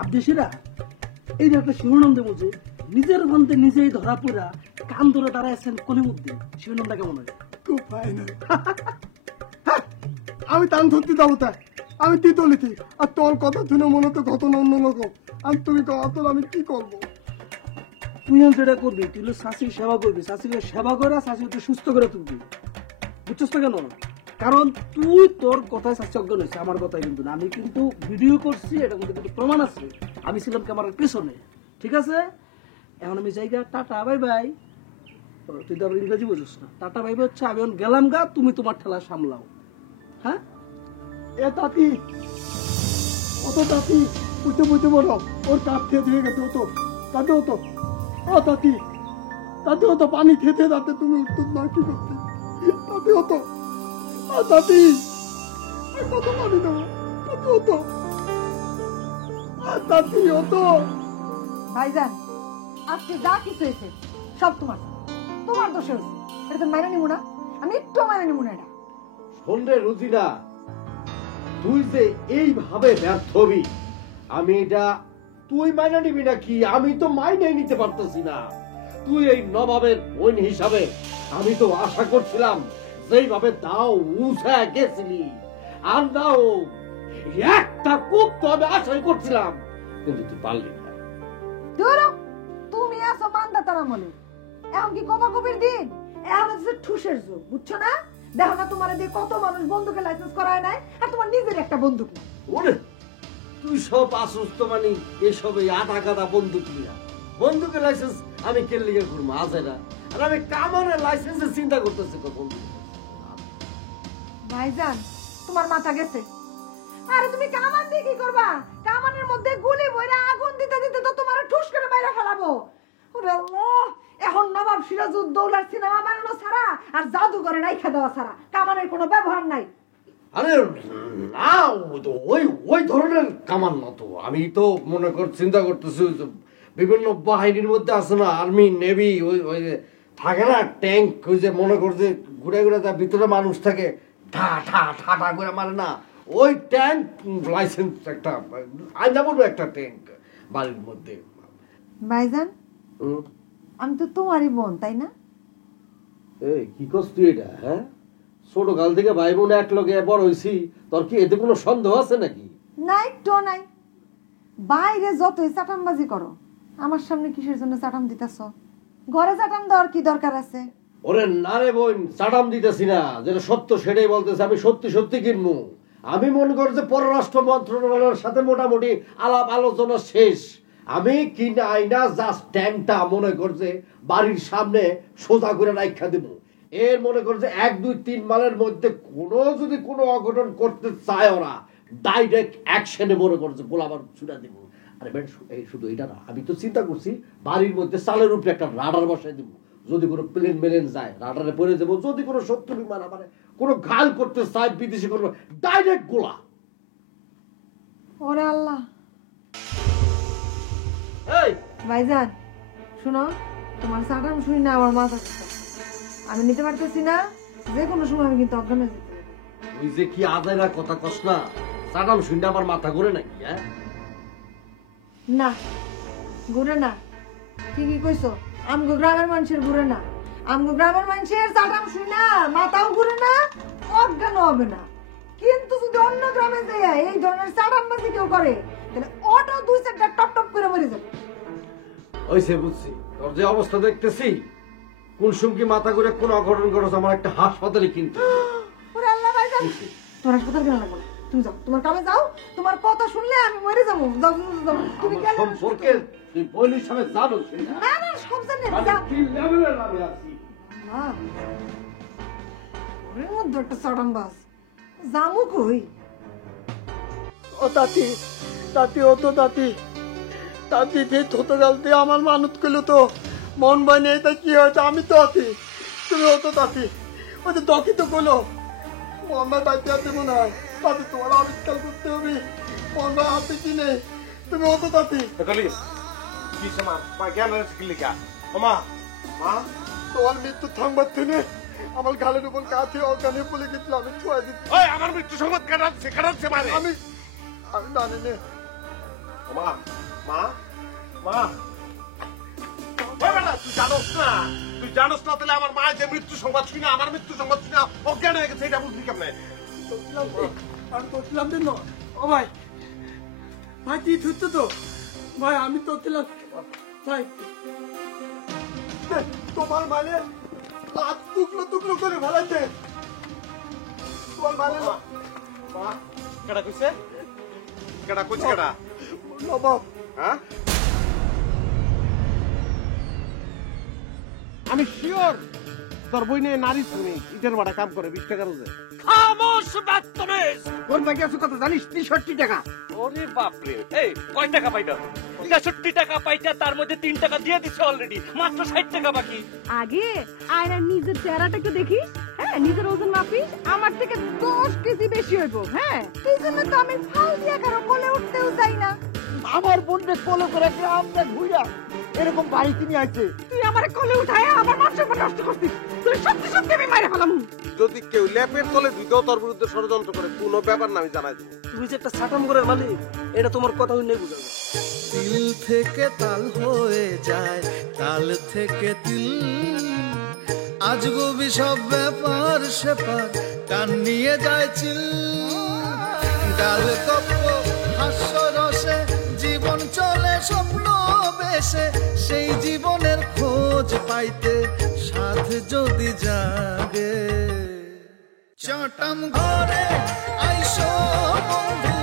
আবদেশিরা এই যে একটা শিরোনাম দেবো যে নিজের বান্ধে নিজেই ধরা পড়া কান ধরে দাঁড়াইছেন কলিমুদ্দিন। শিরোনামটা কেমন হয়? খুব ফাইনাল। আমি তান ধরতে যাবো তাই আমি তিতলিতে আর তোর কথা শুনে মনে তো ঘটনা অন্যরকম। আর তুমি অতল আমি কি করবো? তুই যেটা করবি তুই শাশির সেবা করবি, শাশিকে সেবা করে শাশিকে সুস্থ করে তুলবি। বুঝছিস তো কেন? কারণ তুই তোর কথায় শাশি অজ্ঞান হয়েছে, আমার কথাই কিন্তু না। আমি কিন্তু ভিডিও করছি, এটা কিন্তু প্রমাণ আছে। আমি ছিলাম ক্যামেরার পেছনে, ঠিক আছে? এখন আমি জায়গা টাটা বাই বাই। তুই তো আবার ইংরেজি বুঝিস না। টাটা বাই বাই হচ্ছে আমি এখন গেলাম গা, তুমি তোমার ঠেলা সামলাও। হ্যাঁ এ তাঁতি অত তাঁতি বুঝতে বলো ওর কাপ খেয়ে দিয়ে গেছে হতো তাতে হতো। ও তাঁতি হতো পানি খেতে যাতে তুমি উঠতো না কি করতে তাতে হতো। ও তাঁতি কত পানি দেবো কত হতো তাঁতি হতো। ভাইজান আজকে যা কিছু হয়েছে সব তোমার দোষে হয়েছে। এটা তো মাইনা নিব না, আমি একটু মাইনা নিব না। এটা সন্ধ্যে রুজিনা তুই যে এইভাবে ব্যর্থ হবি আমি এটা তুই মাইনা নিবি নাকি? আমি তো মাইনাই নিতে পারতেছি না। তুই এই নবাবের বোন হিসাবে আমি তো আশা করছিলাম যেইভাবে দাও উঠে গেছিলি আর দাও একটা কূপ তো আমি আশাই করছিলাম, কিন্তু তুই পারলি না। ধরো তুমি আসো মান্দা তারা মনে এখন কি কবা কবির দিন, এখন হচ্ছে ঠুসের যুগ, বুঝছো না? দেখো না তোমার দিয়ে কত মানুষ বন্দুকের লাইসেন্স করায় নাই, আর তোমার নিজের একটা বন্দুক নাই। ওরে তুই সব আসুস্ত মানে এসব আধা গাদা বন্দুক নিয়া বন্দুকের লাইসেন্স আমি কেন লিগে করবো আজেরা? আর আমি কামানের লাইসেন্সের চিন্তা করতেছি কখন। ভাইজান তোমার মাথা গেছে। আরে তুমি কামান দিয়ে কি করবা? কামানের মধ্যে গুলি বইরা আগুন দিতে দিতে তো তোমার ঠুস করে মাইরা ফেলাবো। ওরে আল্লাহ, এখন নবাব সিরাজউদ্দৌলার সিনেমা বানানো ছাড়া আর জাদুঘরে রাইখা দেওয়া ছাড়া কামানের কোনো ব্যবহার নাই। আরে না ওই ধরনের কামান না তো। আমি তো মনে কর চিন্তা করতেছি বিভিন্ন বাহিনীর মধ্যে আছে না, আর্মি নেভি ওই থাকে না ট্যাঙ্ক, ওই যে মনে করছে ঘুরে ঘুরে তার ভিতরে মানুষ থাকে ঠা ঠা ঠা ঠা করে মারে না, ওই ট্যাঙ্ক লাইসেন্স একটা আইনা বলবো একটা ট্যাঙ্ক বাড়ির মধ্যে। ভাইজান আমি তো তোমারই বোন, তাই না? এই কি করছ তুই এটা? হ্যাঁ, ছোট কাল থেকে ভাই বোন এক লগে বড় হইছি, তোর কি এতে কোনো সন্দেহ আছে নাকি? নাই তো নাই। বাইরে যতই চাটামবাজি করো, আমার সামনে কিসের জন্য চাটাম দিতেছ? ঘরে চাটাম দেওয়ার কি দরকার আছে? ওরে না রে বোন, চাটাম দিতেছি না, যেটা সত্য সেটাই বলতেছি। আমি সত্যি সত্যি কিনবো। আমি মনে করি যে পররাষ্ট্র মন্ত্রণালয়ের সাথে মোটামুটি আলাপ আলোচনা শেষ। আমি কিনা আইনা জাস্ট ট্যাঙ্কটা মনে করছে বাড়ির সামনে সোজা করে রাখা দেবো। এর মনে করছে 1-2-3 মালের মধ্যে যদি কোনো অঘটন করতে চায় ওরা ডাইরেক্ট অ্যাকশনে মনে করছে গোলাবার ছুড়া দেবো। আরে বেন শুধু এটা না, আমি তো চিন্তা করছি বাড়ির মধ্যে চালের উপরে একটা রাডার বসাই দেবো। যদি কোনো প্লেন মেলেন যায় রাডারে পড়ে দেবো। যদি কোনো শত্রু বিমান মানে কোনো ঘাল করতে চায় বিদেশি করবো ডাইরেক্ট গোলা। ওরে আল্লাহ। এই ভাইজান শুনো, তোমার চাটাম শুনি না আমার মাথা আমি নিতে পারতেছি না। যে কোনো সময় আমি কিন্তু অজ্ঞান হয়ে যেতে পারি। তুই যে কি আদায়রা কথা কস না, চাটাম শুনতে আমার মাথা ঘুরে নাকি? হ্যাঁ না ঘুরে না, ঠিকই কইছো, আমগো গ্রামের মানুষের ঘুরে না। আমগো গ্রামের মানুষের চাটাম শুই না মাথাও ঘুরে না অজ্ঞান হবে না, কিন্তু যদি অন্য গ্রামে যায় এই ধরনের চাটামবাজি কেউ করে তাহলে অটো দুই চারটা টপ টপ করে মরে যাবে। ওইসে বুঝছি তোর যে অবস্থা দেখতেছি কোন সুমকি মাথা করে কোন অঘটন ঘটছে আমার একটা হাসপাতালে কিনতে ওরে আল্লাহ ভাইজান, তোমার হাসপাতাল কেন লাগবে না, তুমি যাও তোমার কামে যাও, তোমার কথা শুনলে আমি মরে যাবো। যাও যাও, তুমি কেন সম্পর্কে তুই পুলিশ সামনে জানো না না সব জানি যাও। কি লেভেলের আমি আছি না ওর মধ্যে একটা চাটামবাজ জামু কই? ও তাতি তাতি ও তো তাতি তাতি যে ছোট গালতে আমার মানুষ করলো তো মন বানিয়ে এটা কি হয়েছে আমি তো আছি, তুমি ও তো তাতি ওই যে দকি তো করলো মোহাম্মদ বাড়িতে আছে মনে হয়, তাতে তোমার আবিষ্কার করতে হবে মোহাম্মদ হাতে কি নেই, তুমি ও তো তাতি কি সমা মা কেন কি লিখা মা মা তোমার মৃত্যু থামবার থেকে আমার গালের উপর কাছে অজ্ঞানে বলে গেছিল, আমি ছুঁয়ে দিচ্ছি। ওই আমার মৃত্যু সংবাদ কাটাচ্ছে মানে আমি আমি জানি না মা মা মা তুই জানোস না তাহলে আমার মা যে মৃত্যু সংবাদ শুনে আমার মৃত্যু সংবাদ শুনে অজ্ঞান হয়ে গেছে এটা বুঝলি কেমনে? আমি তো ছিলাম দিন ও ভাই ভাই কি ধরছো তো ভাই, আমি তো ছিলাম ভাই তোমার মানে হাত টুকরো টুকরো করে ফেলাইছে তোমার মানে মা কেডা কইছে কেডা নবাব। হ্যাঁ আমি শিওর তোর বই নিয়ে নারী শ্রমিক ইটের ভাড়া কাম করে 20 টাকা রোজে। খামোশ বাদতমিজ। তোর ভাই কিছু কথা জানিস 63 টাকা। ওরে বাপরে, এই কয় টাকা পাইতা? 63 টাকা পাইতা, তার মধ্যে 3 টাকা দিয়ে দিছে অলরেডি, মাত্র 60 টাকা বাকি। আগে আয়নার নিজের চেহারাটাকে দেখিস, হ্যাঁ নিজের ওজন মাপিস, আমার থেকে 10 কেজি বেশি হইব। হ্যাঁ এই জন্য তো আমি ফাল দিয়া কারো কোলে উঠতেও চাই না। আমার বোনকে কোলে করে গ্রামটা ঘুরা এরকম বাড়িতে নিয়ে আসছে, তুই আমার কোলে উঠায় আমার মাংস নষ্ট করছিস, তুই সত্যি সত্যি আমি মাইরা ফেলাম। যদি কেউ ল্যাপের তলে ঢুকেও তোর বিরুদ্ধে ষড়যন্ত্র করে কোনো ব্যাপার না আমি জানাই দেবো। তুমি যে একটা ছাটাম করে মালিক, এটা তোমার কথা হইলে বুঝা যায়। তিল থেকে তাল হয়ে যায়, তাল থেকে তিল, আজগুবি সব ব্যাপার সেপার কান নিয়ে যায় চিল। ডাল কপ্প হাস্য রসে জীবন চলে স্বপ্ন বেশে, সেই জীবনের খোঁজ পাইতে সাধ যদি জাগে। চটাম ঘরে আইসো বন্ধু